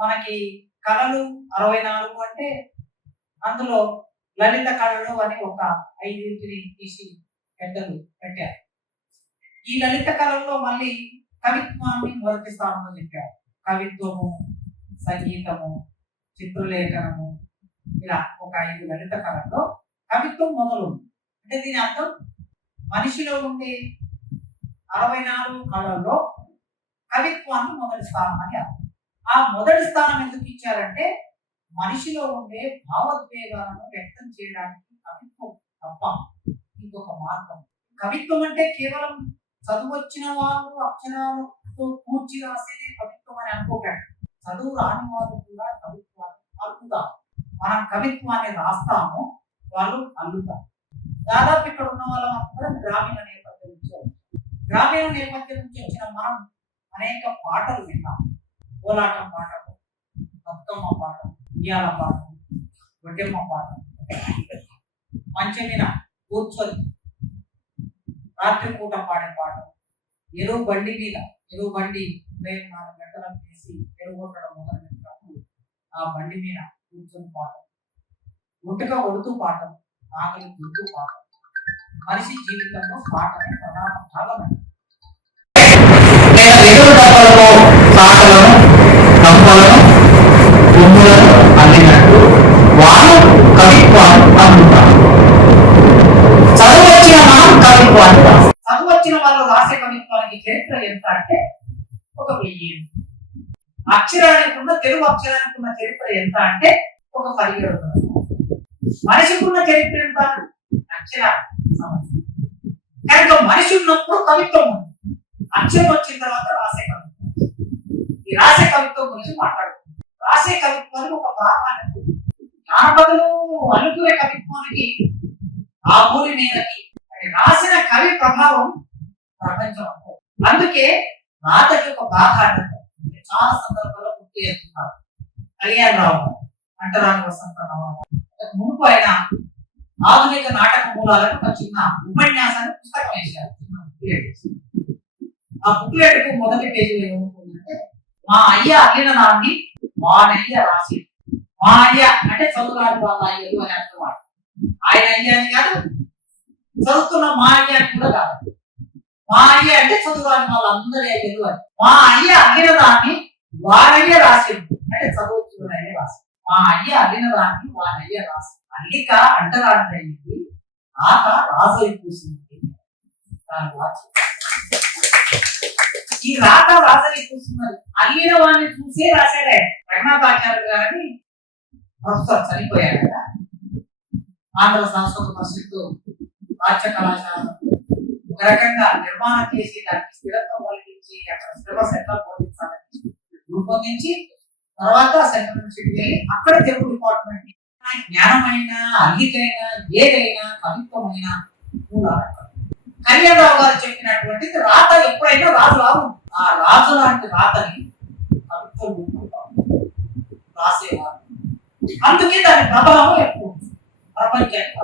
మనకి కళలు 64 అంటే అందులో లలిత కళలు అని ఒక 5 తీసి పెద్దలు పెట్టారు. ఈ లలిత కళల్లో మళ్ళీ కవిత్వాన్ని మొదటి స్థానంలో చెప్పారు. కవిత్వము, సంగీతము, చిత్రలేఖనము, ఇలా ఒక 5 లలిత కళల్లో కవిత్వం మొదలు. అంటే దీని అర్థం మనిషిలో ఉండే 64 కళల్లో కవిత్వాన్ని మొదటి స్థానం అని అర్థం. ఆ మొదటి స్థానం ఎందుకు ఇచ్చారంటే మనిషిలో ఉండే భావోద్వేగాలను వ్యక్తం చేయడానికి కవిత్వం తప్ప ఇంకొక మార్గం. కవిత్వం అంటే కేవలం చదువు వచ్చిన వాళ్ళు అక్షరాలతో కూర్చి రాసేదే కవిత్వం అని అనుకోకండి. చదువు రాని వారు కూడా కవిత్వాన్ని అల్లుతారు. మనం కవిత్వాన్ని రాస్తాము, వాళ్ళు అల్లుతారు. దాదాపు ఇక్కడ ఉన్న వాళ్ళందరం గ్రామీణ నేపథ్యం నుంచి వచ్చాం. గ్రామీణ నేపథ్యం నుంచి వచ్చిన మనం అనేక పాటలు విన్నాం. కోలాటం పాటలు, బతుకమ్మ పాటలు, ఉయ్యాల పాటలు, గొడ్డెమ్మ పాటలు, మంచం మీద కూర్చొని రాత్రిపూట పాడే పాటలు, ఎరువు బండి మీద, ఎరువు బండి 4 గంటలకు వేసి ఎరువు కొట్టడం మొదలుపెట్టినప్పుడు ఆ బండి మీద కూర్చొని పాటలు, గుట్టుగా కొడుతూ పాటలు, ఆకలి గుర్తు పాటలు. మనిషి జీవితంలో పాటనే ప్రధాన భాగమే. అల్లినట్టు వాళ్ళు కవిత్వాన్ని అందుతారు. చదువు వచ్చిన మనం కవిత్వాన్ని రాస్తాం. చదువు వచ్చిన వాళ్ళు రాసే కవిత్వానికి చరిత్ర ఎంత అంటే 1000. అక్షరానికి ఉన్న తెలుగు అక్షరానికి ఉన్న చరిత్ర ఎంత అంటే 1700. మనిషికి ఉన్న చరిత్ర ఎంత? అక్షరాలు. కనుక మనిషి ఉన్నప్పుడు కవిత్వం ఉంది. అక్షరం వచ్చిన తర్వాత రాసే కవిత్వం. ఈ రాసే కవిత్వం గురించి మాట్లాడుకుంటాం. రాసే కవిత్వానికి ఒక ప్రాధాన్యత. జానపదులు అనుకునే కవిత్వానికి ఆ ఊరి మీదకి రాసిన కవి ప్రభావం ప్రపంచం. అందుకే రాతకి ఒక ప్రాధాన్యత చాలా సందర్భాల్లో గుర్తు చేస్తున్నారు. కళ్యాణరావు, అంటరాని వసంతరావు మునుపు ఆయన ఆధునిక నాటక మూలాలకు ఒక చిన్న ఉపన్యాసాన్ని పుస్తకం వేశారు. ఆ బుక్లెట్ కు మొదటి పేజీలో ఏమవుతుందంటే, మా అయ్య అల్లిన దాన్ని వానయ్య రాసి. మా అయ్య అంటే చదువురాని వాళ్ళ అయ్యలు అని అర్థం. ఆయన అయ్య అని కాదు, చదువుతున్న మా అయ్య అని కూడా కాదు. మా అయ్య అంటే చదువురాని వాళ్ళందరి అయ్యలు అని. మా అయ్య అల్లిన దాన్ని వానయ్య రాసి అంటే చదువుతున్న రాసి. మా అయ్య అల్లిన దాన్ని వానయ్య రాసి. అల్లిక అంటరాని అయింది, రాత రాజు కూసింది. ఈ రాత రాజని కూస్తున్నారు. అల్లిన వాడిని చూసే రాశాడే. రఘునాథాచార్య గారిని ప్రొఫెసర్ చనిపోయాడు కదా, ఆంధ్ర సంస్కృత పరిషత్తు రాజ్య కళాశాల ఒక రకంగా నిర్మాణం చేసి దానికి స్థిరత్వం కలిగించి అక్కడ సిలబస్ ఎట్లా బోధించాలని రూపొందించి తర్వాత సెంట్రల్ యూనివర్సిటీకి వెళ్ళి అక్కడ తెలుగు డిపార్ట్మెంట్ జ్ఞానమైన, అల్లికైనా, ఏదైనా, కవిత్వమైనా కళ్యాణరావు గారు చెప్పినటువంటిది రాత ఎప్పుడైనా రాజు రావు. ఆ రాజు లాంటి రాతని కవిత్వం రాసేవారు. అందుకే దాని ప్రభావం ఎక్కువ ప్రపంచానికి.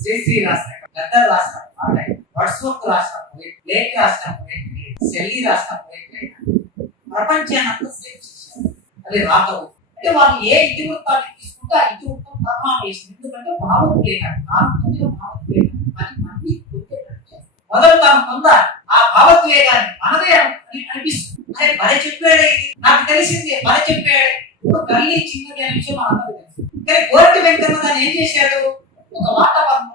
శ్రీశ్రీ రాసిన, గద్దర్ రాసిన పాట, వర్డ్స్వర్త్ రాసిన పోయిట్, లేఖ రాసిన పోయిట్, శెల్లి రాసిన పోయిట్ ప్రపంచాన్ని అంతా సేవ్ చేశారు. అది రాత. అంటే వాళ్ళు ఏ ఇతివృత్తాన్ని తీసుకుంటే ఆ ఇతివృత్తం ప్రభావం వేసింది. ఎందుకంటే భావోద్వేగాలు 4 భావోద్వేగాలు అది మంది మొదలు తాను పొందాలి. ఆ భావోద్వేగాన్ని మనదే అనిపిస్తుంది. అదే భలే చెప్పాడే, నాకు తెలిసింది భలే చెప్పాడే. ఒక గల్లీ చిన్నది అనే విషయం మనందరూ తెలుసు. కానీ కోర్టు వెంకన్న దాన్ని ఏం చేశాడు? ఒక వాతావరణం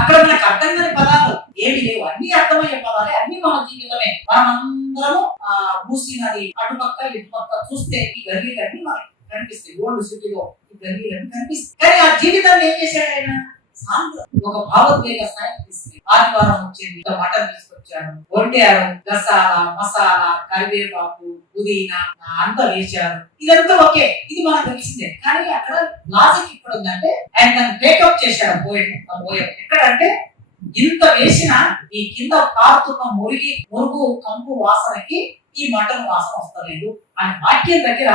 అక్కడ మనకు అర్థం కాని పదాలు ఏమి లేవు, అన్ని అర్థమయ్యే పదాలే, అన్ని మన జీవితమే. మనమందరము మూసీ నది అటుపక్క ఇటుపక్క చూస్తే ఈ గల్లీలన్నీ మనకి కనిపిస్తాయి. ఓల్డ్ సిటీలో ఈ గల్లీలన్నీ కనిపిస్తాయి. కానీ ఆ జీవితాన్ని ఏం చేశాడు ఆయన? ఒక భావోద్వేగ స్థాయికి తీసుకెళ్ళి ఆదివారం వచ్చింది, మటన్ తీసుకొచ్చారు, వండారు, గసాలా, మసాలా, కరివేపాకు, పుదీనా అంతా వేశారు. ఇదంతా ఓకే, ఇది మనకు తెలిసిందే. కానీ అక్కడ లాజిక్ ఇక్కడ ఉందంటే ఆయన దాన్ని బ్రేకప్ చేశాడు. పోయాడు ఎక్కడంటే ఇంత వేసిన ఈ కింద కారుతున్న మురుగు కంపు వాసనకి ఈ మటన్ వాసన వస్తలేదు అనే వాక్యం దగ్గర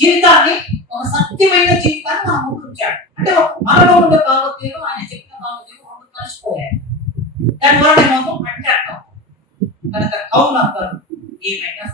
జీవితాన్ని, ఒక సత్యమైన జీవితాన్ని మనం ముందుంచాడు. అంటే మనలో ఉండే భావోద్వేగం, ఆయన చెప్పిన భావోద్వేగం రెండు కలిసిపోయాయి. దానివల్ల నేను అంటే అంటాం కనుక కౌలు అంటారు ఏమైనా